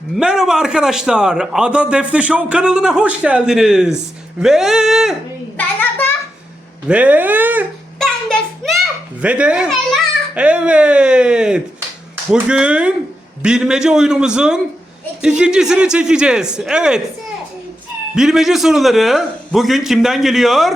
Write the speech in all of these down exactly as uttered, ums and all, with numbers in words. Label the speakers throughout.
Speaker 1: Merhaba arkadaşlar. Ada Defne Show kanalına hoş geldiniz. Ve
Speaker 2: Ben Ada.
Speaker 1: ve
Speaker 2: Ben Defne.
Speaker 1: ve de
Speaker 2: Ela.
Speaker 1: evet. Bugün bilmece oyunumuzun ikincisini çekeceğiz. Evet. Bilmece soruları bugün kimden geliyor?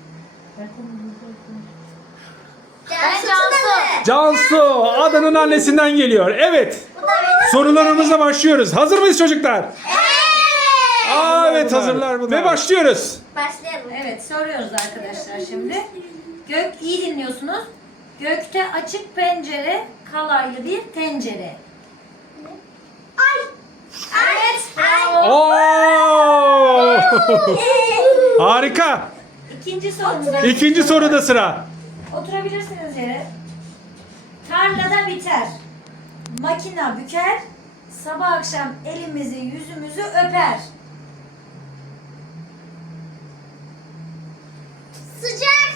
Speaker 2: Cansu.
Speaker 1: Cansu, Ada'nın annesinden geliyor. Evet. Sorularımıza başlıyoruz. Hazır mıyız çocuklar?
Speaker 2: Evet.
Speaker 1: Aa, evet hazırlar bunlar. Ve başlıyoruz.
Speaker 2: Başlayalım.
Speaker 3: Evet, soruyoruz arkadaşlar şimdi. Gök, iyi dinliyorsunuz. Gökte açık pencere, kalaylı bir tencere.
Speaker 2: Ay.
Speaker 3: Evet,
Speaker 2: Ay.
Speaker 3: bravo.
Speaker 1: Oo! Harika.
Speaker 3: İkinci sorumuza
Speaker 1: İkinci soruda sıra.
Speaker 3: oturabilirsiniz yere. Tarlada biter. Makina büker. Sabah akşam elimizi yüzümüzü öper.
Speaker 2: Sıcak.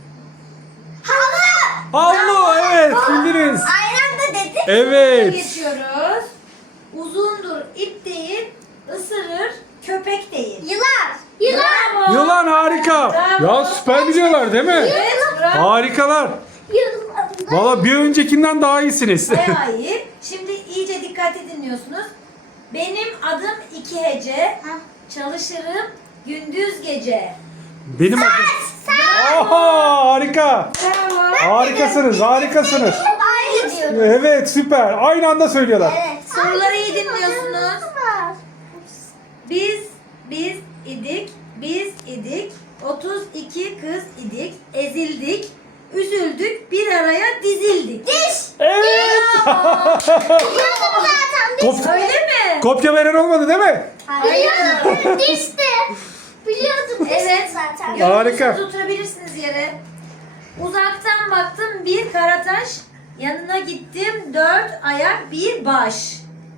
Speaker 2: Halı.
Speaker 1: Havlu, evet bildiniz.
Speaker 2: Ayran da dedik.
Speaker 1: Evet.
Speaker 3: Geçiyoruz. Uzundur, ip değil, ısırır, köpek değil.
Speaker 2: Yılan. Yılan.
Speaker 3: Bravo.
Speaker 1: Yılan harika.
Speaker 3: Bravo.
Speaker 1: Ya süper biliyorlar değil mi?
Speaker 3: Evet, bravo.
Speaker 1: Harikalar.
Speaker 2: Yılan.
Speaker 1: Valla bir öncekinden daha iyisiniz.
Speaker 3: Bayağı iyi. Şimdi iyice dikkatli dinliyorsunuz. Benim adım iki hece. Çalışırım gündüz gece.
Speaker 1: Benim adım. Oha harika.
Speaker 3: Bravo.
Speaker 1: Harikasınız, harikasınız.
Speaker 2: Aynı diyorum.
Speaker 1: Evet süper. Aynı anda söylüyorlar.
Speaker 2: Evet.
Speaker 3: Soruları iyi dinliyorsunuz.
Speaker 2: Var.
Speaker 3: Biz, biz idik, biz idik. otuz iki kız idik, ezildik, üzüldük, bir araya dizildik.
Speaker 2: Diş.
Speaker 1: Evet.
Speaker 2: Biliyordum zaten. Diş.
Speaker 1: Kop-
Speaker 3: Öyle mi?
Speaker 1: kopya veren olmadı değil mi?
Speaker 2: Biliyordum. Dişti. Biliyordum. Diş
Speaker 3: Evet.
Speaker 2: zaten.
Speaker 1: Harika.
Speaker 3: Görüyorsunuz, oturabilirsiniz yere. Uzaktan baktım bir karataş, yanına gittim dört ayak bir baş.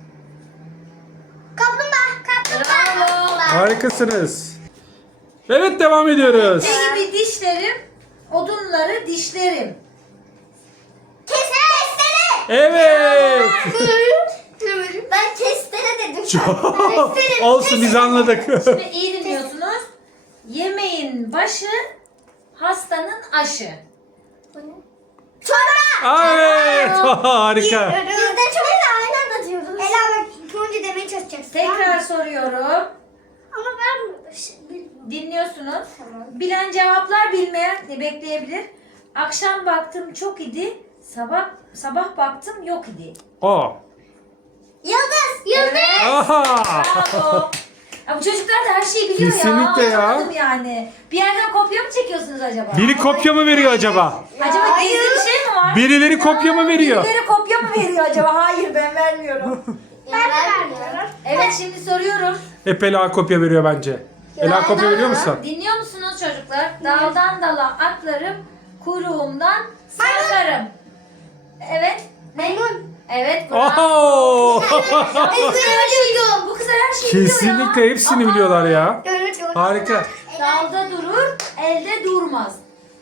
Speaker 2: Kaplumbağa. Kaplumbağa.
Speaker 3: Bravo.
Speaker 1: Harikasınız. Evet devam ediyoruz.
Speaker 3: Ne gibi dişlerim, odunları dişlerim.
Speaker 2: Testere.
Speaker 1: Evet.
Speaker 2: Ben testere dedim. Testere.
Speaker 1: Olsun biz anladık.
Speaker 3: Şimdi iyi dinliyorsunuz. Yemeğin başı, hastanın aşı.
Speaker 2: Çorba.
Speaker 1: Evet. Harika.
Speaker 2: Biz de çorba aynı anda diyoruz. Ela bak önce demeye çalışacaksın.
Speaker 3: Tekrar soruyorum.
Speaker 2: Ama ben şey
Speaker 3: Dinliyorsunuz.
Speaker 2: Tamam.
Speaker 3: Bilen cevaplar, bilmeyen de bekleyebilir. Akşam baktım çok idi. Sabah sabah baktım yok idi.
Speaker 1: O.
Speaker 2: Yıldız. Yıldız.
Speaker 3: Evet.
Speaker 1: Aha.
Speaker 3: Bravo. Ya bu çocuklar da her şeyi biliyor
Speaker 1: Kesinlikle
Speaker 3: ya.
Speaker 1: ya.
Speaker 3: Anlamadım yani. Bir yerden kopya mı çekiyorsunuz acaba?
Speaker 1: Biri kopya mı veriyor acaba?
Speaker 3: Acaba
Speaker 2: Hayır.
Speaker 3: gizli bir şey mi var?
Speaker 1: Birileri kopya mı veriyor?
Speaker 3: Birileri kopya mı veriyor acaba? Hayır, ben vermiyorum.
Speaker 2: Ben de vermiyorum.
Speaker 3: Evet, şimdi soruyorum.
Speaker 1: Hep Ela kopya veriyor bence. Ela kopya veriyor musun?
Speaker 3: Dinliyor musunuz çocuklar? Daldan dala atlarım, kuyruğumdan sarkarım. Evet. Ne?
Speaker 2: Maymun.
Speaker 3: Evet, bravo.
Speaker 1: Oho.
Speaker 3: Ya bu kızlar her şeyi biliyor. Bu kızlar her şeyi biliyor ya.
Speaker 1: Kesinlikle hepsini
Speaker 3: Aa,
Speaker 1: biliyorlar ya.
Speaker 2: Evet, evet.
Speaker 1: Harika.
Speaker 3: Dalda durur, elde durmaz.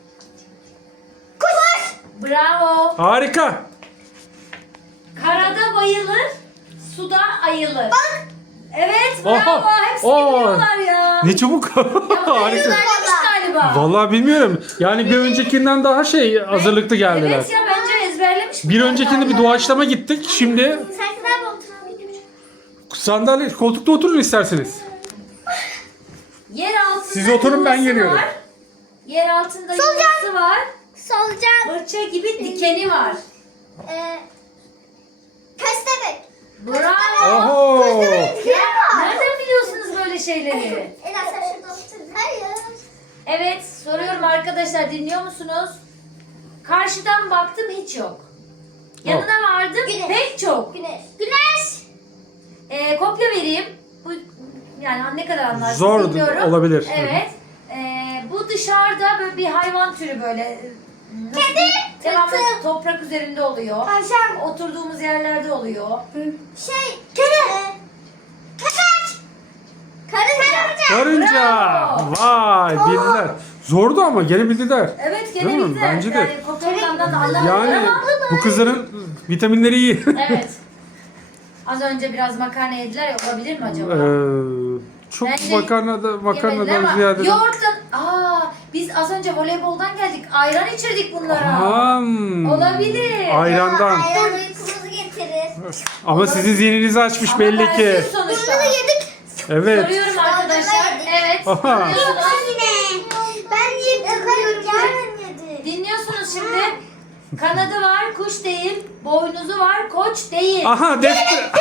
Speaker 2: Kuş.
Speaker 3: Bravo.
Speaker 1: Harika.
Speaker 3: Karada bayılır, suda ayılır. Evet, bravo.
Speaker 1: Oha,
Speaker 3: Hepsini
Speaker 1: oha.
Speaker 3: biliyorlar ya.
Speaker 1: Ne çabuk.
Speaker 3: Ya bu
Speaker 1: Harika.
Speaker 3: ezberlemiş galiba.
Speaker 1: Vallahi bilmiyorum. Yani bir öncekinden daha şey hazırlıklı geldiler.
Speaker 3: Evet ya, bence ezberlemiş.
Speaker 1: Bir öncekinde bir doğaçlama gittik. Şimdi
Speaker 2: Sen kadar mı oturabilirim?
Speaker 1: sandalye koltukta oturun isterseniz.
Speaker 3: Yer altında
Speaker 1: Siz oturun, ben
Speaker 3: yuvası
Speaker 1: geliyorum.
Speaker 3: Var. Yer altında
Speaker 2: Solucan.
Speaker 3: yuvası var.
Speaker 2: Solucan.
Speaker 3: Fırça gibi dikeni var.
Speaker 2: Ee, köstebek.
Speaker 3: Bravo.
Speaker 1: Oho.
Speaker 2: Ya.
Speaker 3: Nereden biliyorsunuz böyle şeyleri?
Speaker 2: Ela sen şurada otur. Hayır.
Speaker 3: Evet, soruyorum arkadaşlar, dinliyor musunuz? Karşıdan baktım hiç yok. Yanına vardım
Speaker 2: Güneş.
Speaker 3: pek çok.
Speaker 2: Güneş. Güneş.
Speaker 3: Ee, kopya vereyim. Bu yani ne kadar anlarsınız
Speaker 1: Zor
Speaker 3: bilmiyorum.
Speaker 1: olabilir.
Speaker 3: Evet. Ee, bu dışarıda böyle bir hayvan türü böyle.
Speaker 2: Kedi.
Speaker 3: Devamlı
Speaker 2: Tırtıl.
Speaker 3: toprak üzerinde oluyor.
Speaker 2: Tavşan.
Speaker 3: Oturduğumuz yerlerde oluyor.
Speaker 2: Şey. Kedi. Köpek. Karınca.
Speaker 1: Karınca.
Speaker 3: Bravo.
Speaker 1: Vay bildiler. Zordu ama gene bildiler.
Speaker 3: Evet, gene
Speaker 1: Değil mi?
Speaker 3: bildiler.
Speaker 1: Bence de.
Speaker 3: Yani kopyalarından da anlamadım
Speaker 1: Yani
Speaker 3: ama.
Speaker 1: bu kızların vitaminleri iyi.
Speaker 3: Evet. Az önce biraz makarna yediler ya, olabilir mi acaba?
Speaker 1: Ee, çok
Speaker 3: Bence
Speaker 1: makarna da
Speaker 3: Yemediler
Speaker 1: makarnadan
Speaker 3: ama
Speaker 1: ziyade. de-
Speaker 3: yoğurttan... Aa, biz az önce voleyboldan geldik. Ayran içirdik bunlara.
Speaker 1: Hmm.
Speaker 3: Olabilir.
Speaker 1: Ayrandan.
Speaker 2: Ayran uykumuzu getirir.
Speaker 1: Ama sizin zihninizi açmış
Speaker 3: Ama
Speaker 1: belli ki.
Speaker 3: bensiz sonuçta.
Speaker 2: Bunu yedik.
Speaker 1: Evet.
Speaker 3: Soruyorum arkadaşlar.
Speaker 2: yedik.
Speaker 3: Evet.
Speaker 1: Aha.
Speaker 3: Dinliyorsunuz.
Speaker 2: Yine. Ben yedim. Yarın yedik.
Speaker 3: Dinliyorsunuz şimdi. Kanadı var, kuş değil. Boynuzu var, koç değil.
Speaker 1: Aha defter.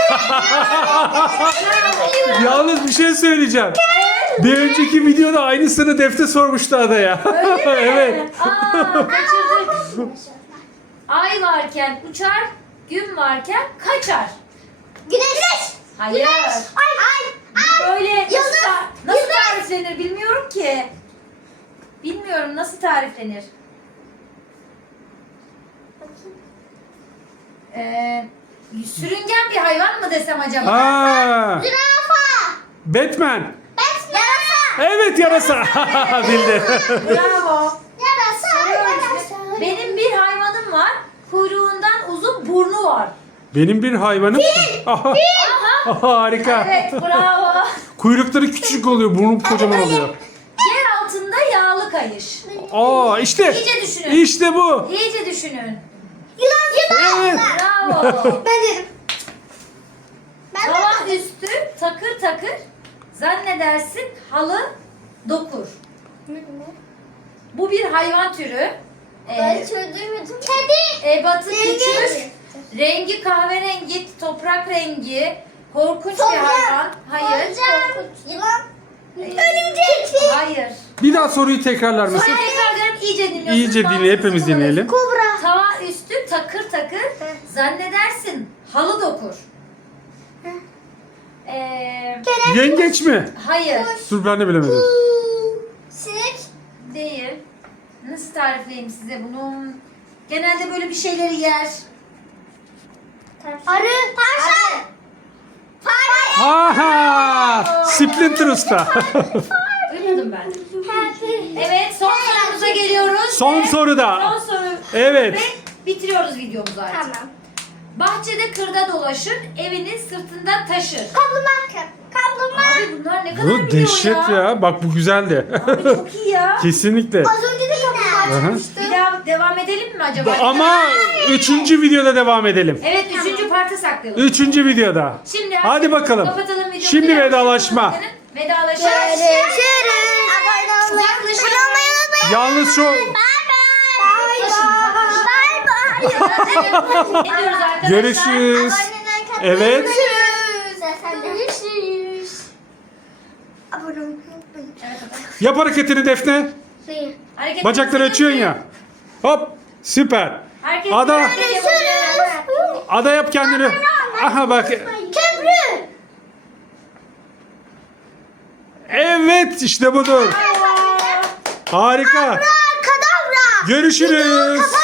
Speaker 1: Yalnız bir şey söyleyeceğim. Bir önceki videoda aynısını Defte sormuştu adaya.
Speaker 3: Öyle mi?
Speaker 1: Evet.
Speaker 3: Aa, kaçırdık. Ay varken uçar, gün varken kaçar.
Speaker 2: Güneş.
Speaker 3: Hayır.
Speaker 2: Ay. Ay. Ay.
Speaker 3: Böyle nasıl,
Speaker 2: Yıldız,
Speaker 3: ta- nasıl
Speaker 2: yıldız.
Speaker 3: tariflenir bilmiyorum ki. Bilmiyorum nasıl tariflenir. Ee, sürüngen bir hayvan mı desem acaba?
Speaker 1: Aa,
Speaker 2: Zürafa.
Speaker 1: Batman.
Speaker 2: Yarasa.
Speaker 1: Evet yarasa. Bildi.
Speaker 3: Bravo.
Speaker 2: Yarasa. Yarasa.
Speaker 3: Benim bir hayvanım var. Kuyruğundan uzun burnu var.
Speaker 1: Benim bir hayvanım. Aha.
Speaker 3: Aha.
Speaker 1: Harika.
Speaker 3: Evet, bravo.
Speaker 1: Kuyrukları küçük oluyor, burnu kocaman oluyor.
Speaker 3: Yer altında yağlı kayış.
Speaker 1: Aa işte.
Speaker 3: İyice düşünün.
Speaker 1: İşte bu.
Speaker 3: İyice düşünün.
Speaker 2: Yılan. Yılan.
Speaker 1: Evet.
Speaker 3: Bravo.
Speaker 2: Ben dedim. Ben
Speaker 3: Tavan
Speaker 2: dedim.
Speaker 3: üstü takır takır. Zannedersin halı dokur. Bu bir hayvan türü.
Speaker 2: Ben
Speaker 3: Ee,
Speaker 2: hiç öldürmedim. Kedi.
Speaker 3: ebatı
Speaker 2: Rengi.
Speaker 3: küçük. Rengi kahverengi, toprak rengi. Korkunç bir
Speaker 2: Solucan.
Speaker 3: hayvan. Hayır.
Speaker 2: Solucan. Yılan.
Speaker 3: Ee,
Speaker 2: Örümcek.
Speaker 3: Hayır.
Speaker 1: Bir daha soruyu tekrarlar mısın?
Speaker 3: Sonra tekrar diyorum, iyice dinliyorsunuz.
Speaker 1: İyice dinle,
Speaker 3: Mantığınızı
Speaker 1: hepimiz
Speaker 3: kullanın.
Speaker 1: dinleyelim.
Speaker 2: Kobra.
Speaker 3: Tava üstü takır takır. Zannedersin halı dokur. Ee,
Speaker 1: Yengeç mi?
Speaker 3: hayır.
Speaker 1: Dur ben de bilemedim.
Speaker 2: Sinek.
Speaker 3: Değil. Nasıl tarifleyeyim size bunu? Genelde böyle bir şeyleri yer.
Speaker 2: Arı. Tavşan. Fare.
Speaker 1: Aha! Splinter Usta.
Speaker 3: Duymadım ben. Evet, son sorumuza geliyoruz.
Speaker 1: Son
Speaker 3: Ve
Speaker 1: soruda.
Speaker 3: Son soru.
Speaker 1: Evet.
Speaker 3: Ve bitiriyoruz videomuzu artık.
Speaker 2: Tamam.
Speaker 3: Bahçede kırda dolaşır, evini sırtında taşır.
Speaker 2: Kaplumbağa. Kaplumbağa.
Speaker 3: Abi bunlar ne kadar
Speaker 1: Bu
Speaker 3: biliyor
Speaker 1: dehşet
Speaker 3: ya.
Speaker 1: ya. Bak bu güzeldi.
Speaker 3: Abi çok iyi ya.
Speaker 1: Kesinlikle.
Speaker 2: Az önce de kaplumbağa
Speaker 1: Aha.
Speaker 2: çıkmıştı.
Speaker 3: Bir daha devam edelim mi acaba?
Speaker 1: Ama üçüncü videoda devam edelim.
Speaker 3: Evet, üçüncü parti saklayalım.
Speaker 1: Üçüncü videoda.
Speaker 3: Şimdi
Speaker 1: Hadi bakalım.
Speaker 3: kapatalım videomuzu.
Speaker 1: Şimdi
Speaker 3: Yanlış
Speaker 1: vedalaşma.
Speaker 3: yapmadığını Vedalaşma.
Speaker 2: Görüşürüz. Abone olmayı
Speaker 3: Uzaklaşın.
Speaker 2: unutmayın.
Speaker 1: Yalnız şu
Speaker 2: Bye bye. Bye bye.
Speaker 3: Ne diyoruz arkadaşlar?
Speaker 1: görüşürüz. Evet.
Speaker 2: Görüşürüz. Sen de görüşürüz. Abone olmayı unutmayın.
Speaker 3: Evet, evet.
Speaker 1: Yap hareketini Defne.
Speaker 3: Hareket
Speaker 1: Bacakları açıyorsun ya. Hop. Süper.
Speaker 3: Herkes
Speaker 1: Ada.
Speaker 2: Görüşürüz.
Speaker 1: Ada yap kendini. Aha bak.
Speaker 2: Köprü.
Speaker 1: Evet işte budur. Harika.
Speaker 2: Kadavra.
Speaker 1: Görüşürüz.